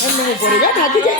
এমনি পড়ে যা থাকি যা